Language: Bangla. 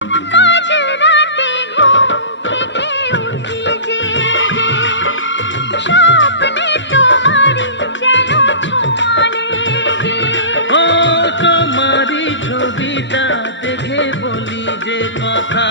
মাঝরাতে ঘুম থেকে উঠি জেগে, স্বপ্নে তোমারই যেন ছোঁয়া লেগে। ও তোমারই ছবিটা দেখে বলি যে কথা,